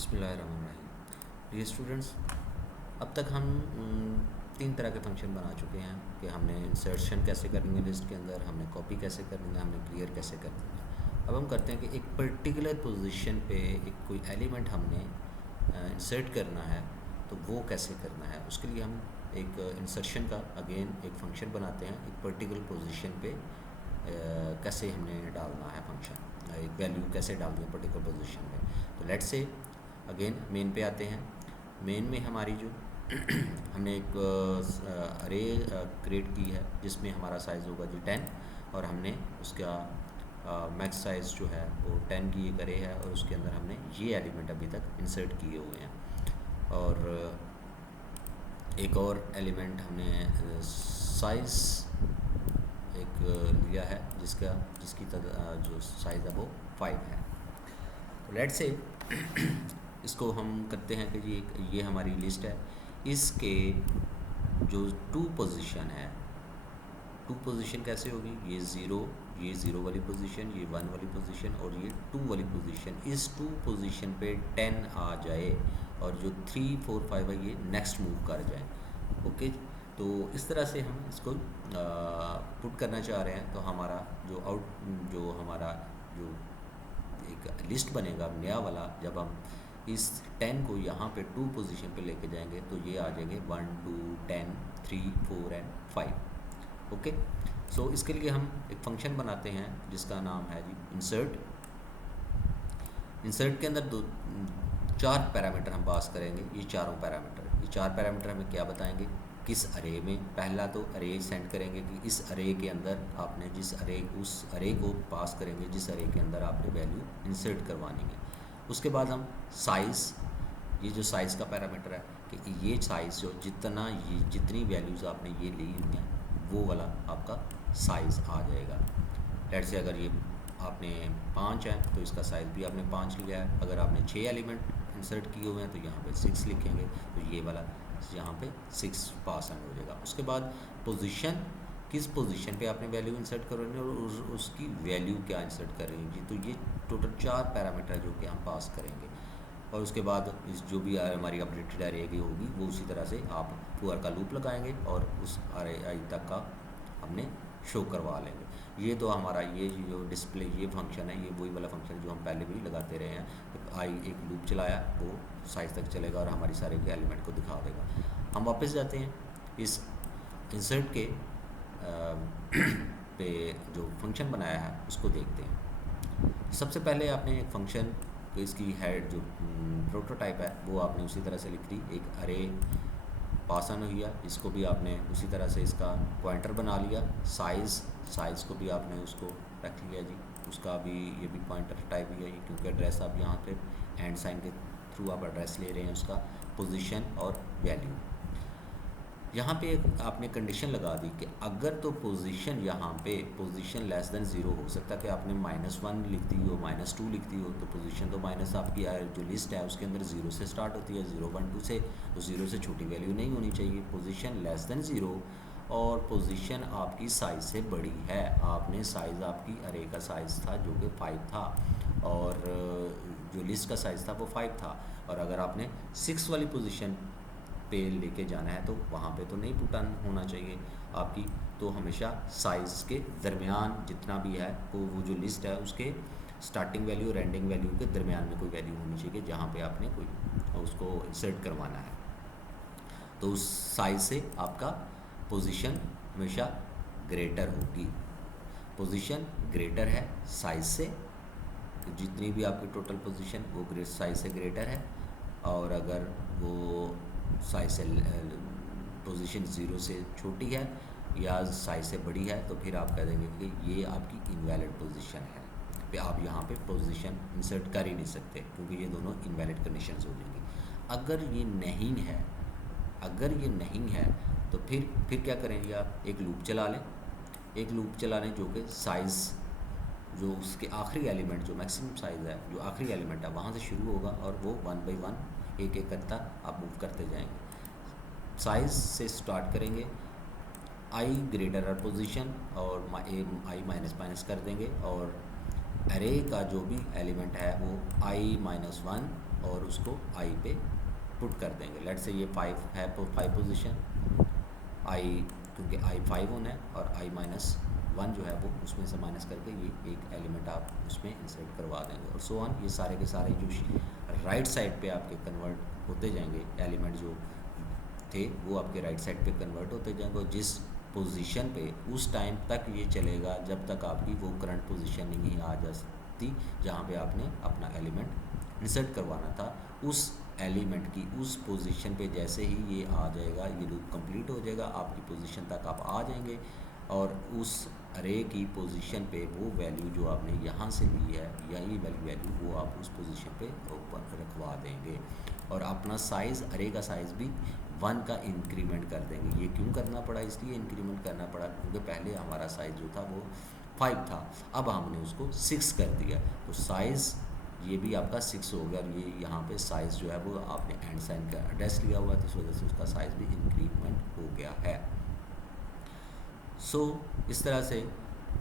बिस्मिल्लाहिर्रहमानिर्रहीम। Dear students, अब तक हम तीन तरह के फंक्शन बना चुके हैं कि हमने इंसर्शन कैसे करनी है लिस्ट के अंदर, हमने कॉपी कैसे करनी है, हमने क्लियर कैसे करनी है। अब हम करते हैं कि एक पर्टिकुलर पोजीशन पे एक कोई एलिमेंट हमने इंसर्ट करना है, तो वो कैसे करना है। उसके लिए हम एक इंसर्शन का अगेन एक फंक्शन बनाते हैं। एक पर्टिकुलर पोजीशन पे कैसे हमने डालना है फंक्शन, एक वैल्यू कैसे डालनी है पर्टिकुलर पोजीशन पे। तो लेट्स से अगेन मेन पे आते हैं। मेन में हमारी जो हमने एक अरे क्रिएट की है जिसमें हमारा साइज़ होगा जी 10, और हमने उसका मैक्स साइज़ जो है वो 10 की एक अरे है, और उसके अंदर हमने ये एलिमेंट अभी तक इंसर्ट किए हुए हैं। और एक और एलिमेंट हमने साइज़ एक लिया है जिसकी जो साइज़ है वो 5 है। तो लेट्स से इसको हम करते हैं कि जी ये हमारी लिस्ट है। इसके जो टू पोजीशन है, टू पोजीशन कैसे होगी, ये ज़ीरो वाली पोजीशन, ये 1 वाली पोजीशन और ये 2 वाली पोजीशन। इस 2 पोजीशन पे 10 आ जाए और जो 3, 4, 5 है ये नेक्स्ट मूव कर जाए। ओके, तो इस तरह से हम इसको पुट करना चाह रहे हैं। तो हमारा जो हमारा जो एक लिस्ट बनेगा नया वाला, जब हम इस 10 को यहाँ पे 2 पोजीशन पे लेके जाएंगे तो ये आ जाएंगे 1, 2, 10, 3, 4 एंड 5। ओके, सो इसके लिए हम एक फंक्शन बनाते हैं जिसका नाम है जी इंसर्ट। इंसर्ट के अंदर चार पैरामीटर हम पास करेंगे। ये चार पैरामीटर हमें क्या बताएंगे, किस अरे में। पहला तो अरे सेंड करेंगे कि इस अरे के अंदर आपने उस अरे को पास करेंगे जिस अरे के अंदर आपने वैल्यू इंसर्ट करवानी है। उसके बाद हम साइज़, ये जो साइज़ का पैरामीटर है कि ये साइज़ जो जितनी वैल्यूज़ आपने ये ली हुई हैं वो वाला आपका साइज़ आ जाएगा। लेट से अगर ये आपने 5 है तो इसका साइज़ भी आपने 5 लिया है। अगर आपने 6 एलिमेंट इंसर्ट किए हुए हैं तो यहाँ पे 6 लिखेंगे, तो ये वाला यहाँ पे 6 पास हो जाएगा। उसके बाद पोजीशन, किस पोजीशन पे आपने वैल्यू इंसर्ट करनी है और उसकी वैल्यू क्या इंसर्ट करेंगे। तो ये टोटल 4 पैरामीटर जो कि हम पास करेंगे। और उसके बाद इस जो भी हमारी अपडेटेड अरे की होगी वो उसी तरह से आप फॉर का लूप लगाएंगे और उस अरे तक का हमने शो करवा लेंगे। ये तो हमारा ये जो डिस्प्ले ये फंक्शन है, ये वही वाला फंक्शन जो हम पहले भी लगाते रहे हैं। तो आई एक लूप चलाया वो साइज़ तक चलेगा और हमारी सारे के एलिमेंट को दिखा देगा। हम वापस जाते हैं इस इंसर्ट के पे जो फंक्शन बनाया है उसको देखते हैं। सबसे पहले आपने एक फंक्शन, तो इसकी हेड जो प्रोटोटाइप है वो आपने उसी तरह से लिख दी। एक अरे पास ऑन हुई है, इसको भी आपने उसी तरह से इसका पॉइंटर बना लिया। साइज़ को भी आपने उसको रख लिया जी, उसका भी ये भी पॉइंटर टाइप ही है क्योंकि एड्रेस आप यहाँ पे एंड साइन के थ्रू आप एड्रेस ले रहे हैं उसका। पोजीशन और वैल्यू, यहाँ पे एक आपने कंडीशन लगा दी कि अगर तो पोजीशन यहाँ पे पोजीशन लेस देन 0 हो सकता है कि आपने -1 लिख दी हो, -2 लिख दी हो, तो पोजीशन तो माइनस आपकी जो लिस्ट है उसके अंदर 0 से स्टार्ट होती है, 0, 1, 2 से, तो 0 से छोटी वैल्यू नहीं होनी चाहिए। पोजीशन लेस देन 0 और पोजीशन आपकी साइज़ से बड़ी है। आपने साइज़ आपकी अरे का साइज़ था जो कि 5 था और जो लिस्ट का साइज़ था वो 5 था। और अगर आपने 6 वाली पोजीशन पे लेके जाना है तो वहाँ पे तो नहीं पुटन होना चाहिए आपकी। तो हमेशा साइज़ के दरमियान जितना भी है वो जो लिस्ट है उसके स्टार्टिंग वैल्यू और एंडिंग वैल्यू के दरमियान में कोई वैल्यू होनी चाहिए जहाँ पे आपने कोई उसको इंसर्ट करवाना है। तो उस साइज़ से आपका पोजीशन हमेशा ग्रेटर होगी। पोजीशन ग्रेटर है साइज़ से, तो जितनी भी आपकी टोटल पोजीशन वो साइज़ से ग्रेटर है। और अगर वो साइज़ से पोजीशन 0 से छोटी है या साइज़ से बड़ी है तो फिर आप कह देंगे कि ये आपकी इनवैलिड पोजीशन है, पे आप यहाँ पे पोजीशन इंसर्ट कर ही नहीं सकते क्योंकि ये दोनों इनवैलिड कंडीशंस हो जाएंगी। अगर ये नहीं है तो फिर क्या करेंगे आप, एक लूप चला लें जो कि साइज़ जो उसके आखिरी एलिमेंट जो मैक्सिमम साइज़ है जो आखिरी एलिमेंट है वहाँ से शुरू होगा और वो 1 बाई 1 एक करता आप मूव करते जाएंगे। साइज़ से स्टार्ट करेंगे, आई ग्रेटर आर पोजीशन और आई माइनस कर देंगे और अरे का जो भी एलिमेंट है वो i-1 और उसको आई पे पुट कर देंगे। लेट से ये 5 है, 5 पोजीशन, आई क्योंकि आई 5 होना है और आई -1 जो है वो उसमें से माइनस करके ये एक एलिमेंट आप उसमें इंसर्ट करवा देंगे, और सो ऑन। ये सारे के सारे जो राइट साइड पे आपके कन्वर्ट होते जाएंगे, एलिमेंट जो थे वो आपके राइट साइड पे कन्वर्ट होते जाएंगे, और जिस पोजीशन पे उस टाइम तक ये चलेगा जब तक आपकी वो करंट पोजीशन नहीं आ जाती जहाँ पे आपने अपना एलिमेंट इंसर्ट करवाना था। उस एलिमेंट की उस पोजीशन पे जैसे ही ये आ जाएगा, ये लूप कंप्लीट हो जाएगा, आपकी पोजीशन तक आप आ जाएंगे, और उस अरे की पोजीशन पे वो वैल्यू जो आपने यहाँ से ली है, यही वैल्यू वो आप उस पोजीशन पे ऊपर रखवा देंगे, और अपना साइज़, अरे का साइज़ भी 1 का इंक्रीमेंट कर देंगे। ये क्यों करना पड़ा, इसलिए इंक्रीमेंट करना पड़ा क्योंकि पहले हमारा साइज़ जो था वो 5 था, अब हमने उसको 6 कर दिया, तो साइज़ ये भी आपका 6 हो गया। ये यहाँ पे साइज़ जो है वो आपने एंड साइन का एड्रेस लिया हुआ है, तो इस वजह से उसका साइज़ भी इंक्रीमेंट हो गया है। सो इस तरह से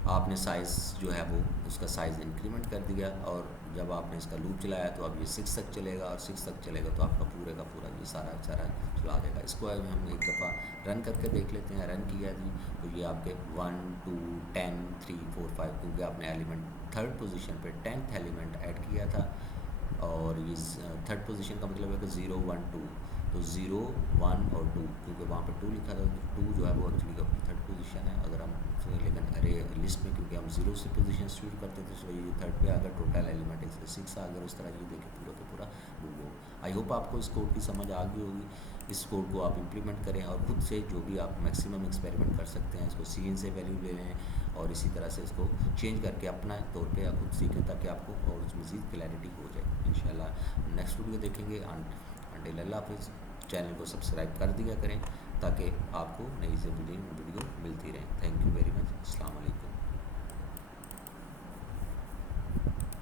आपने साइज़ जो है वो उसका साइज़ इंक्रीमेंट कर दिया, और जब आपने इसका लूप चलाया तो अब ये 6 तक चलेगा, और 6 तक चलेगा तो आपका पूरे का पूरा ये सारा चला देगा। इसको अब हम एक दफ़ा रन करके देख लेते हैं। रन किया जी तो ये आपके 1 2 10 3 4 5, क्योंकि आपने एलिमेंट थर्ड पोजीशन पे 10th एलिमेंट ऐड किया था, और ये थर्ड पोजीशन का मतलब है कि 0 1 2, तो 0 1 और 2, क्योंकि वहाँ पे 2 लिखा था, तो 2 जो है वो एक्चुअली थर्ड पोजीशन है। अगर हम लेकिन अरे लिस्ट में क्योंकि हम 0 से पोजीशन शुरू करते थे, तो ये थर्ड पे अगर टोटल एलिमेंट है 6 अगर उस तरह ये देखें पूरा तो पूरा वो। आई होप आपको इस कोड की समझ आ गई होगी। इस कोड को आप इम्प्लीमेंट करें, और खुद से जो भी आप मैक्सिमम एक्सपेरिमेंट कर सकते हैं, इसको सीन से वैल्यू ले लें, और इसी तरह से इसको चेंज करके अपना तौर पे आप खुद सीखें, ताकि आपको और मज़ीद क्लैरिटी हो जाए। इंशाल्लाह नेक्स्ट वीडियो देखेंगे। अंटिल अल्लाह हाफिज़। चैनल को सब्सक्राइब कर दिया करें ताकि आपको नई से वीडियो मिलती रहे। Thank you very much. अस्सलाम वालेकुम।